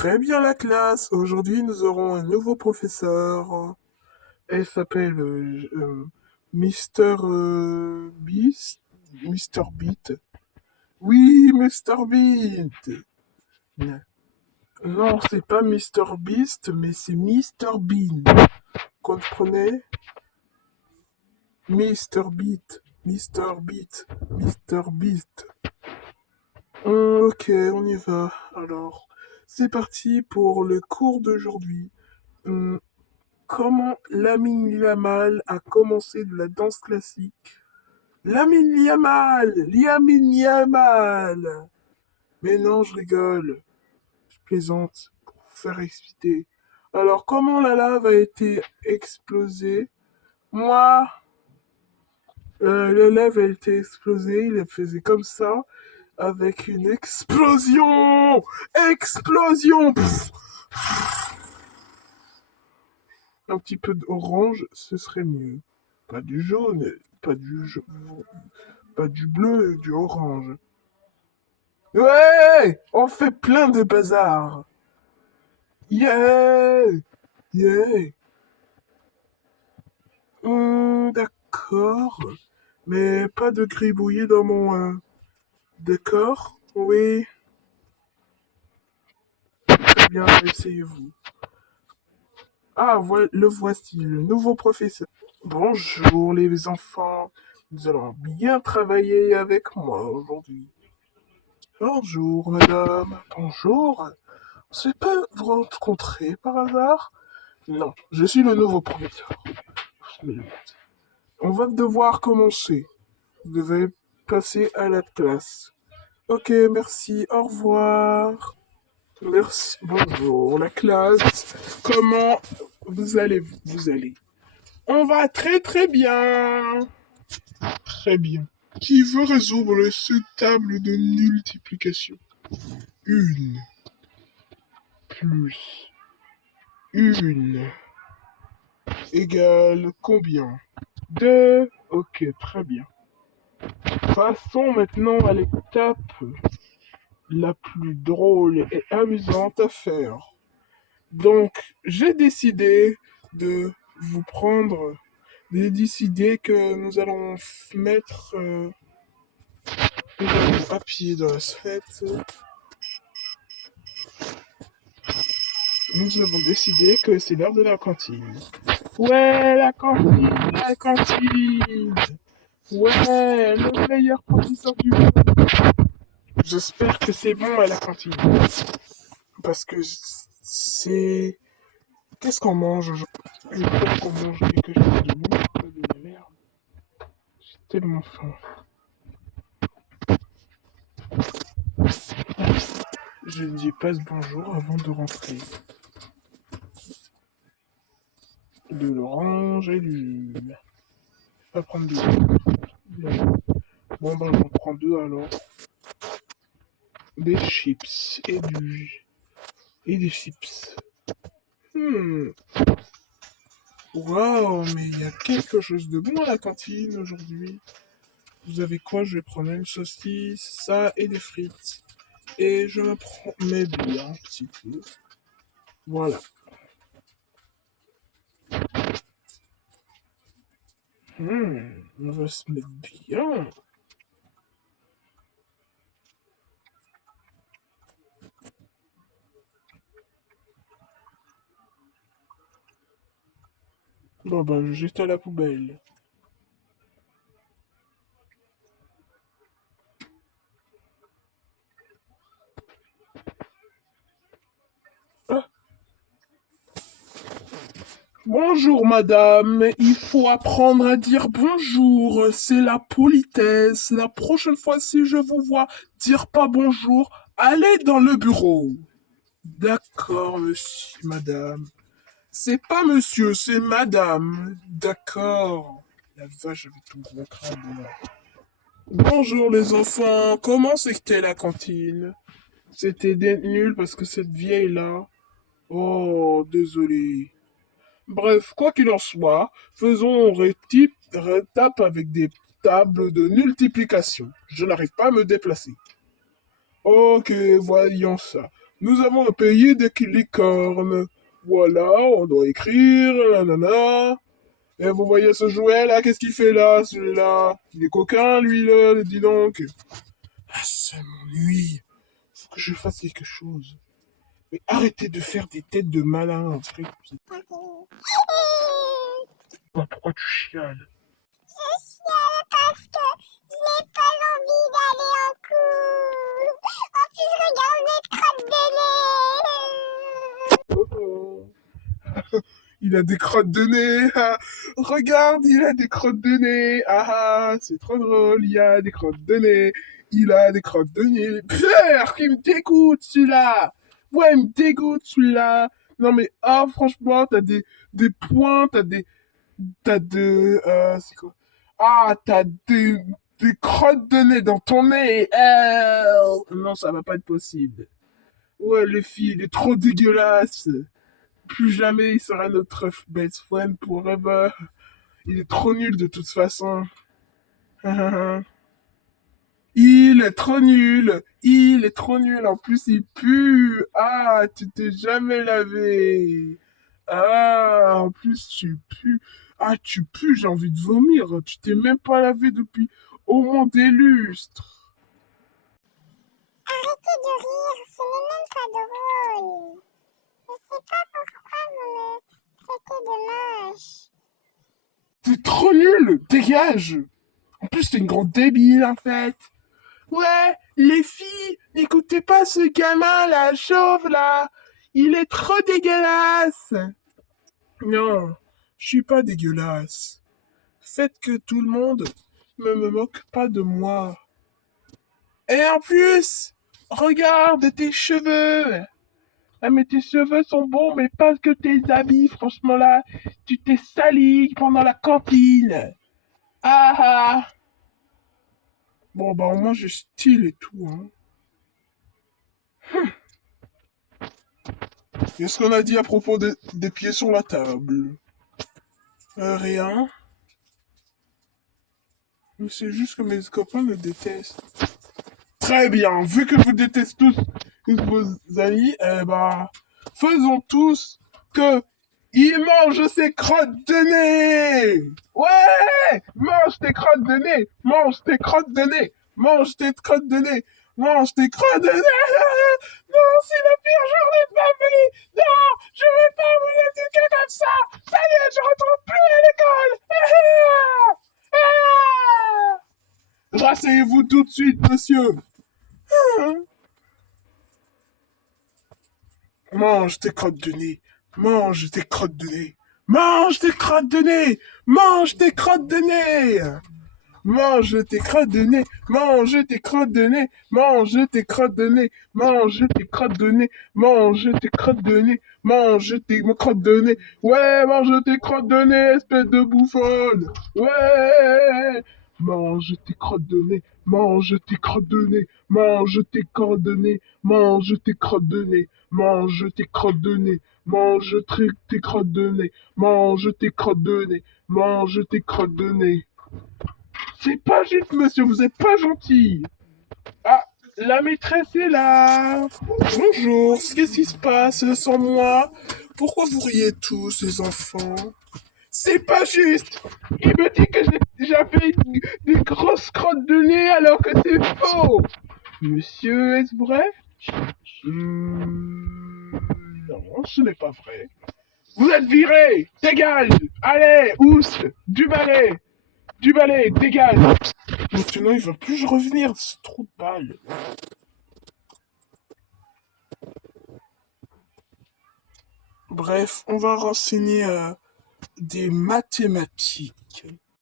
Très bien la classe. Aujourd'hui, nous aurons un nouveau professeur. Elle s'appelle Mister Beast. Mister Beat. Oui, Mister Beat. Non, c'est pas Mister Beast, mais c'est Mister Bean. Comprenez? Mister Beat. Mister Beat. Mister Beast. Ok, on y va. Alors, c'est parti pour le cours d'aujourd'hui. Hum, Comment Lamine Yamal a commencé de la danse classique? Lamine Yamal! Lamine Yamal! Mais non, je rigole. Je plaisante pour vous faire exciter. Alors, comment la lave a été explosée? Moi, la lave a été explosée, il faisait comme ça, avec une explosion! Explosion! Pff, un petit peu d'orange, ce serait mieux. Pas du jaune, pas du jaune, pas du bleu, du orange. Ouais! On fait plein de bazar! Yeah! Yeah! D'accord. Mais pas de gribouillis dans mon... D'accord? Oui, très bien, essayez-vous. Ah, le voici, le nouveau professeur. Bonjour les enfants. Nous allons bien travailler avec moi aujourd'hui. Bonjour madame. Bonjour. On s'est pas rencontré par hasard? Non, je suis le nouveau professeur. On va devoir commencer. Vous devez passer à la classe. Ok, merci, au revoir. Merci, bonjour la classe. Comment vous allez? On va très très bien. Très bien. Qui veut résoudre cette table de multiplication? Une plus une égale combien? Deux. Ok, très bien. Passons maintenant à l'étape la plus drôle et amusante à faire. Donc, de vous prendre, j'ai décidé que nous allons mettre à pied dans la fête. Nous avons décidé que c'est l'heure de la cantine. Ouais, la cantine, la cantine. Ouais, le meilleur professeur du monde. J'espère que c'est bon à la cantine. Parce que c'est... Qu'est-ce qu'on mange? Je crois qu'on mange quelque chose de bon, pas de la merde. J'ai tellement faim. Je ne dis pas bonjour avant de rentrer. De l'orange et du jus. Pas prendre deux. Bon, ben, j'en prends deux alors. Des chips et des chips. Waouh, mais il y a quelque chose de bon à la cantine aujourd'hui. Vous avez quoi? Je vais prendre une saucisse, ça et des frites. Et je me prends mes bien un petit peu. Voilà. On va se mettre bien. Bon, bah, je jette à la poubelle. Ah. Bonjour, madame. Il faut apprendre à dire bonjour. C'est la politesse. La prochaine fois, si je vous vois dire pas bonjour, allez dans le bureau. D'accord, monsieur, madame. C'est pas monsieur, c'est madame. D'accord. La vache avec ton gros crâne. Bonjour les enfants, comment c'était la cantine? C'était nul parce que cette vieille-là... Oh, désolé. Bref, quoi qu'il en soit, faisons rétape avec des tables de multiplication. Je n'arrive pas à me déplacer. Ok, voyons ça. Nous avons un pays des licornes. Voilà, on doit écrire, nanana. Et vous voyez ce jouet là, qu'est-ce qu'il fait là, celui-là? Il est coquin, lui, là, dis donc. Ah, ça m'ennuie. Faut que je fasse quelque chose. Mais arrêtez de faire des têtes de malin, en fait. Pourquoi tu chiales? Je chiale parce que je n'ai pas envie d'aller en cours. En plus, regarde mes crottes de nez. Oh, oh. Il a des crottes de nez. Ah. Regarde, il a des crottes de nez. Ah, ah, c'est trop drôle. Il a des crottes de nez. Il a des crottes de nez. Père, il me dégoûte celui-là. Ouais, il me dégoûte celui-là. Non mais ah franchement, t'as des points, c'est quoi? Ah, des crottes de nez dans ton nez. Non, ça va pas être possible. Ouais, le fils, il est trop dégueulasse. Plus jamais il sera notre best friend forever. Il est trop nul de toute façon. Il est trop nul. Il est trop nul. En plus, il pue. Ah, tu t'es jamais lavé. Ah, en plus, tu pues. Ah, tu pues, j'ai envie de vomir. Tu t'es même pas lavé depuis au moins des lustres. Arrêtez de rire, ce n'est même pas drôle. Je sais pas pourquoi vous me traitez de moche. T'es trop nul. Dégage. En plus, t'es une grande débile, en fait. Ouais, les filles, n'écoutez pas ce gamin là, chauve là. Il est trop dégueulasse. Non, je suis pas dégueulasse. Faites que tout le monde ne me moque pas de moi. Et en plus, regarde tes cheveux. Ah mais tes cheveux sont bons, mais pas que tes habits, franchement là. Tu t'es sali pendant la cantine. Ah ah. Bon bah au moins j'ai style et tout, hein. Qu'est-ce qu'on a dit à propos des pieds sur la table? Rien. Mais c'est juste que mes copains me détestent. Très bien, vu que vous détestez tous vos amis, eh ben, faisons tous que il mange ses crottes de nez. Ouais, mange tes crottes de nez, mange tes crottes de nez, mange tes crottes de nez, mange tes crottes de nez. Non, c'est la pire journée de ma vie. Non, je vais pas vous éduquer comme ça. Ça y est, je retourne plus à l'école. Rasseyez-vous tout de suite, monsieur. Mange tes crottes de nez. Mange tes crottes de nez. Mange tes crottes de nez. Mange tes crottes de nez. Mange tes crottes de nez. Mange tes crottes de nez. Mange tes crottes de nez. Mange tes crottes de nez. Mange tes crottes de nez. Mange tes crottes de nez. Ouais, mange tes crottes de nez, espèce de bouffonne. Ouais. Mange tes crottes de nez. Mange tes crottes de nez. Mange tes crottes de nez. Mange tes crottes de nez. Mange tes crottes de nez. Mange tes crottes de nez. Mange tes crottes de nez. Mange tes crottes de nez. C'est pas juste, monsieur, vous êtes pas gentil. Ah, la maîtresse est là. Bonjour, qu'est-ce qui se passe sans moi? Pourquoi vous riez tous, les enfants? C'est pas juste. Il me dit que j'avais des grosses crottes de nez alors que c'est faux. Monsieur, est-ce vrai? Non, ce n'est pas vrai. Vous êtes viré. Dégage. Allez, ous, du balai. Du balai, dégage. Maintenant, il va plus revenir, ce trou de balle. Bref, on va renseigner des mathématiques.